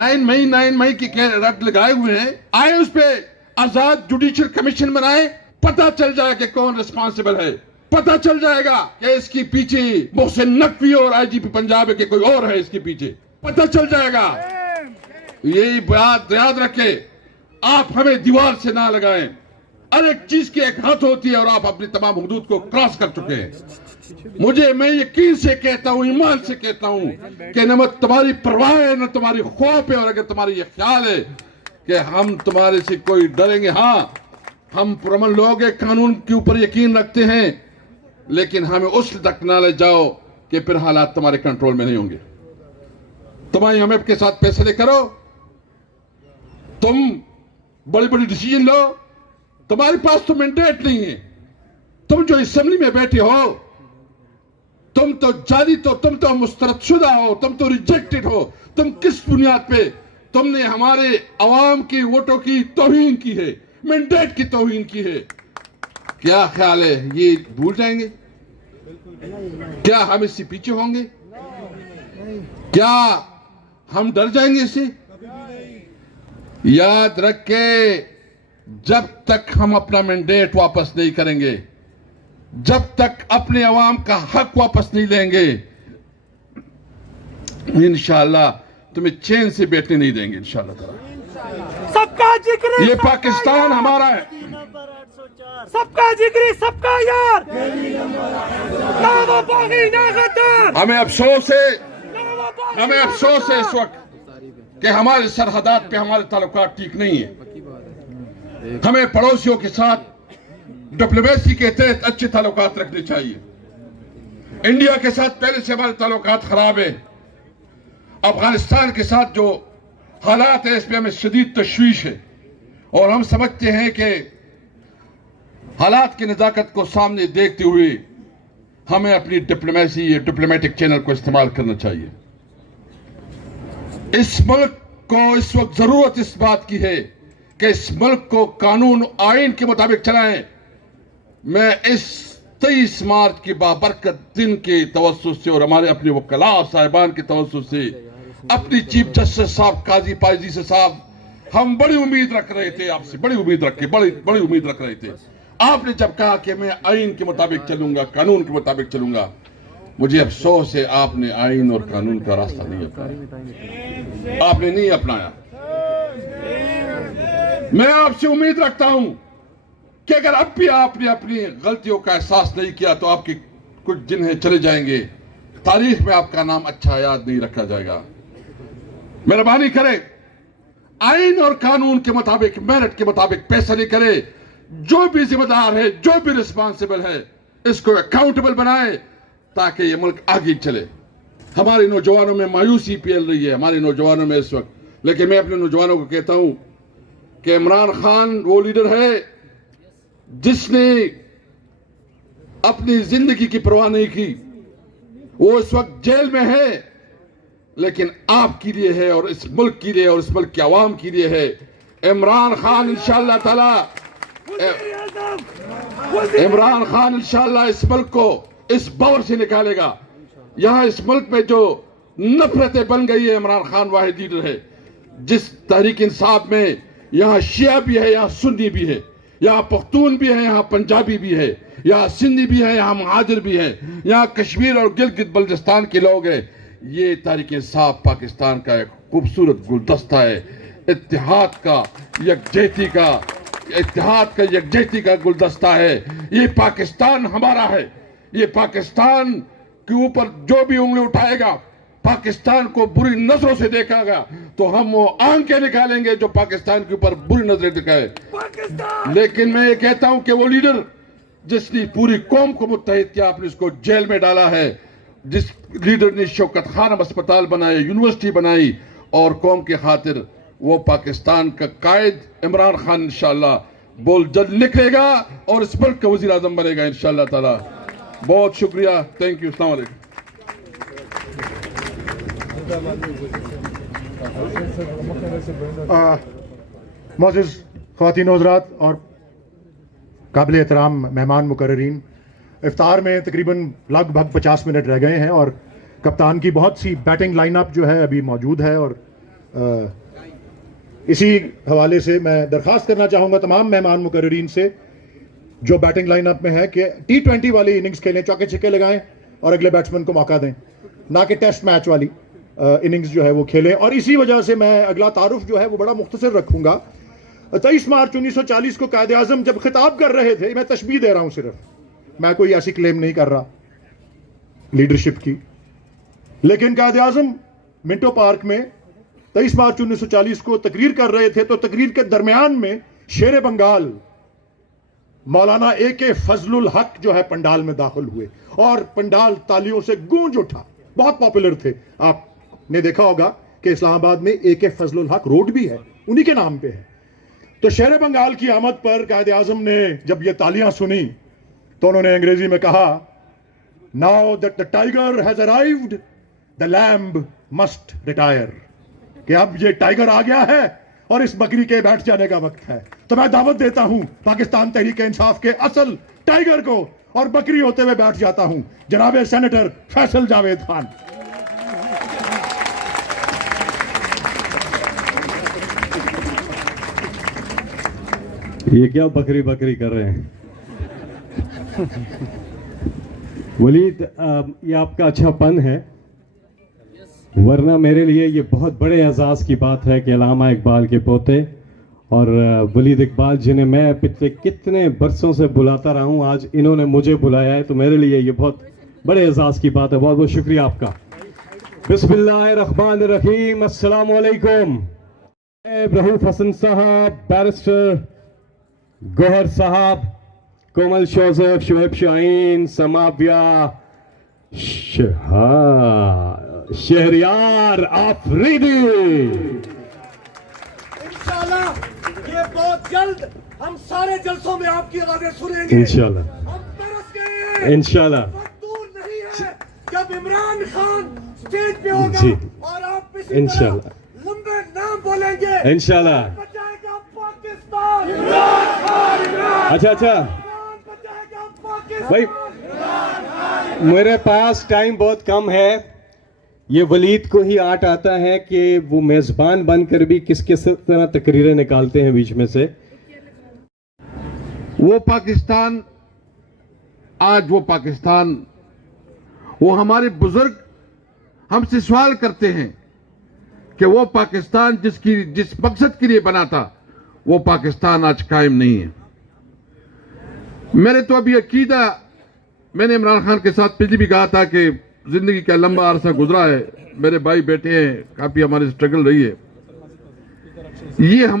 9 मई की रट लगाए हुए हैं, आए उस पे आजाद जुडिशियल कमीशन बनाए, पता चल जाए कि कौन रिस्पॉन्सिबल है, पता चल जाएगा कि इसकी पीछे मोहसिन नकवी और आईजीपी पंजाब के कोई और है, इसके पीछे पता चल जाएगा। यही बात याद रखे, आप हमें दीवार से ना लगाएं। हर एक चीज की एक हद होती है और आप अपनी तमाम हुदूद को क्रॉस कर चुके हैं। मैं यकीन से कहता हूं, ईमान से कहता हूं कि न तुम्हारी परवाह है न तुम्हारी खौफ है, और अगर तुम्हारी ये ख्याल है कि हम तुम्हारे से कोई डरेंगे, हाँ हम पुरअमन लोग हैं, कानून के ऊपर यकीन रखते हैं, लेकिन हमें उस तक ना ले जाओ कि फिर हालात तुम्हारे कंट्रोल में नहीं होंगे। तुम्हारी हमें के साथ फैसले करो, तुम बड़ी बड़ी डिसीजन लो, तुम्हारे पास तो मैंडेट नहीं है। तुम जो असेंबली में बैठे हो, तुम तो जाली, तो तुम तो मुस्तरदशुदा हो, तुम तो रिजेक्टेड हो। तुम किस बुनियाद पे तुमने हमारे अवाम की वोटों की तौहीन की है, मैंडेट की तौहीन की है? क्या ख्याल है ये भूल जाएंगे? क्या हम इससे पीछे होंगे? क्या हम डर जाएंगे इससे? याद रखे, जब तक हम अपना मैंडेट वापस नहीं करेंगे, जब तक अपने अवाम का हक वापस नहीं लेंगे, इंशाअल्लाह तुम्हें चैन से बैठने नहीं देंगे इंशाअल्लाह ताला। सबका जिक्र, ये पाकिस्तान हमारा है, सबका जिक्र, सबका यार, ना वो बागी ना गद्दार। हमें अफसोस है, हमें अफसोस है इस वक्त कि हमारे सरहदात पे हमारे ताल्लुकात ठीक नहीं है। हमें पड़ोसियों के साथ डिप्लोमेसी के तहत अच्छे ताल्लुकात रखने चाहिए। इंडिया के साथ पहले से हमारे ताल्लुकात खराब है। अफगानिस्तान के साथ जो हालात है इसमें हमें शदीद तशवीश है, और हम समझते हैं कि हालात की नजाकत को सामने देखते हुए हमें अपनी डिप्लोमेसी या डिप्लोमेटिक चैनल को इस्तेमाल करना चाहिए। इस मुल्क को इस वक्त जरूरत इस बात की है कि इस मुल्क को कानून आइन के मुताबिक चलाएं। मैं इस 23 मार्च की बाबरकत दिन के तवज्जुह से और हमारे अपने वकला साहिबान के तवज्जुह से, अपनी चीफ जस्टिस साहब काजी पायजी से साहब, हम बड़ी उम्मीद रख रहे थे आपसे, बड़ी उम्मीद रख के बड़ी उम्मीद रख रहे थे। आपने जब कहा कि मैं आइन के मुताबिक चलूंगा, कानून के मुताबिक चलूंगा, मुझे अफसोस है आपने आइन और कानून का रास्ता नहीं अपनाया, आपने नहीं अपनाया। मैं आपसे उम्मीद रखता हूं कि अगर अब भी आपने अपनी गलतियों का एहसास नहीं किया तो आपके कुछ दिन चले जाएंगे, तारीख में आपका नाम अच्छा याद नहीं रखा जाएगा। मेहरबानी करें, आइन और कानून के मुताबिक, मेरिट के मुताबिक फैसले करें। जो भी जिम्मेदार है, जो भी रिस्पॉन्सिबल है, इसको अकाउंटेबल बनाए ताकि ये मुल्क आगे चले। हमारे नौजवानों में मायूसी फैल रही है, हमारे नौजवानों में इस वक्त, लेकिन मैं अपने नौजवानों को कहता हूं कि इमरान खान वो लीडर है जिसने अपनी जिंदगी की परवाह नहीं की। वो इस वक्त जेल में है, लेकिन आपके लिए है और इस मुल्क के लिए और इस मुल्क के अवाम के लिए है। इमरान खान इंशाअल्लाह ताला, इमरान खान इंशाअल्लाह इस मुल्क को इस बवर से निकालेगा। यहां इस मुल्क में जो नफरतें बन गई है, इमरान खान वाहिद लीडर है। जिस तहरीक इंसाफ में यहां शिया भी है, यहां सुन्नी भी है, यहां पख्तून भी है, यहां पंजाबी भी है, यहां सिंधी भी है, यहां महाजिर भी है, यहां कश्मीर और गिलगित बल्तिस्तान के लोग हैं। ये तहरीक इंसाफ पाकिस्तान का एक खूबसूरत गुलदस्ता है, इत्तेहाद का, यकजहती का गुलदस्ता है। ये पाकिस्तान हमारा है। ये पाकिस्तान के ऊपर जो भी उंगली उठाएगा, पाकिस्तान को बुरी नजरों से देखेगा, तो हम वो आंखें निकालेंगे जो पाकिस्तान के ऊपर बुरी नजरें दिखाए। लेकिन मैं ये कहता हूं कि वो लीडर जिसने पूरी कौम को मुत्तहिद किया, आपने उसको जेल में डाला है। जिस लीडर ने शौकत खान अस्पताल बनाए, यूनिवर्सिटी बनाई, और कौम की खातिर वो पाकिस्तान का कायद इमरान खान इंशाअल्लाह बोल जल्द निकलेगा और इस मुल्क का वजीर आजम बनेगा इंशाअल्लाह ताला। बहुत शुक्रिया, थैंक यू, अस्सलाम वालेकुम। मोअज़्ज़िज़ ख़वातीन हज़रात और काबिल एहतराम मेहमान मुकर्ररीन, इफ्तार में तकरीबन लगभग 50 मिनट रह गए हैं और कप्तान की बहुत सी बैटिंग लाइनअप जो है अभी मौजूद है, और इसी हवाले से मैं दरख्वास्त करना चाहूँगा तमाम मेहमान मुकर्रीन से जो बैटिंग लाइनअप में है कि T20 वाली इनिंग्स खेलें, चौके छक्के लगाएं और अगले बैट्समैन को मौका दें, ना कि टेस्ट मैच वाली इनिंग्स जो है वो खेलें। और इसी वजह से मैं अगला तारुफ जो है वो बड़ा मुख्तसर रखूँगा। 23 मार्च 1940 को कायद आज़म जब खिताब कर रहे थे, मैं तशबीह दे रहा हूँ सिर्फ, मैं कोई ऐसी क्लेम नहीं कर रहा लीडरशिप की, लेकिन कायद आज़म मिंटो पार्क में 23 मार्च 1940 को तकरीर कर रहे थे, तो तकरीर के दरमियान में शेर बंगाल मौलाना A.K. फजलुल हक जो है पंडाल में दाखिल हुए और पंडाल तालियों से गूंज उठा। बहुत पॉपुलर थे, आपने देखा होगा कि इस्लामाबाद में A.K. फजलुल हक रोड भी है, उन्हीं के नाम पे है। तो शेर बंगाल की आमद पर कायद आज़म ने जब ये तालियां सुनी तो उन्होंने अंग्रेजी में कहा, now that the tiger has arrived the lamb must retire, कि अब ये टाइगर आ गया है और इस बकरी के बैठ जाने का वक्त है। तो मैं दावत देता हूं पाकिस्तान तहरीक इंसाफ के असल टाइगर को और बकरी होते हुए बैठ जाता हूं जनाब सेनेटर फैसल जावेद खान। ये क्या बकरी बकरी कर रहे हैं? वलीद, ये आपका अच्छापन है, वरना मेरे लिए ये बहुत बड़े एजाज़ की बात है कि अल्लामा इकबाल के पोते और वलीद इकबाल, जिन्हें मैं पिछले कितने बरसों से बुलाता रहा हूँ, आज इन्होंने मुझे बुलाया है, तो मेरे लिए ये बहुत बड़े एजाज़ की बात है। बहुत बहुत शुक्रिया आपका। बिस्मिल्लाहिर्रहमानिर्रहीम, अस्सलाम वालेकुम। रऊफ हसन साहब, बैरिस्टर गौहर साहब, कोमल जोसेफ, शुएब शाहीन, समाविया, शहरियार आफरीदी। इंशाल्लाह ये बहुत जल्द हम सारे जलसों में आपकी आवाजें सुनेंगे। इंशाल्लाह, हम तरस गए हैं। इंशाल्लाह। वक्त दूर नहीं है जब इमरान खान स्टेज पे होगा जी। और आप इसी इंशाल्लाह। तरह लंबे नाम बोलेंगे। इंशाल्लाह। बचाएगा पाकिस्तान, इमरान खान, इमरान अच्छा खान बचाएगा पाकिस्तान। भाई, मेरे पास टाइम बहुत कम है। ये वलीद को ही आट आता है कि वो मेज़बान बनकर भी किस किस तरह तकरीरें निकालते हैं बीच में से। वो पाकिस्तान, आज वो पाकिस्तान, वो हमारे बुजुर्ग हमसे सवाल करते हैं कि वो पाकिस्तान जिस मकसद के लिए बना था, वो पाकिस्तान आज कायम नहीं है। मेरे तो अभी अकीदा, मैंने इमरान खान के साथ पहले भी कहा था कि जिंदगी का लंबा अरसा गुजरा है, मेरे भाई बेटे हैं, काफी हमारी स्ट्रगल रही है। ये हमारे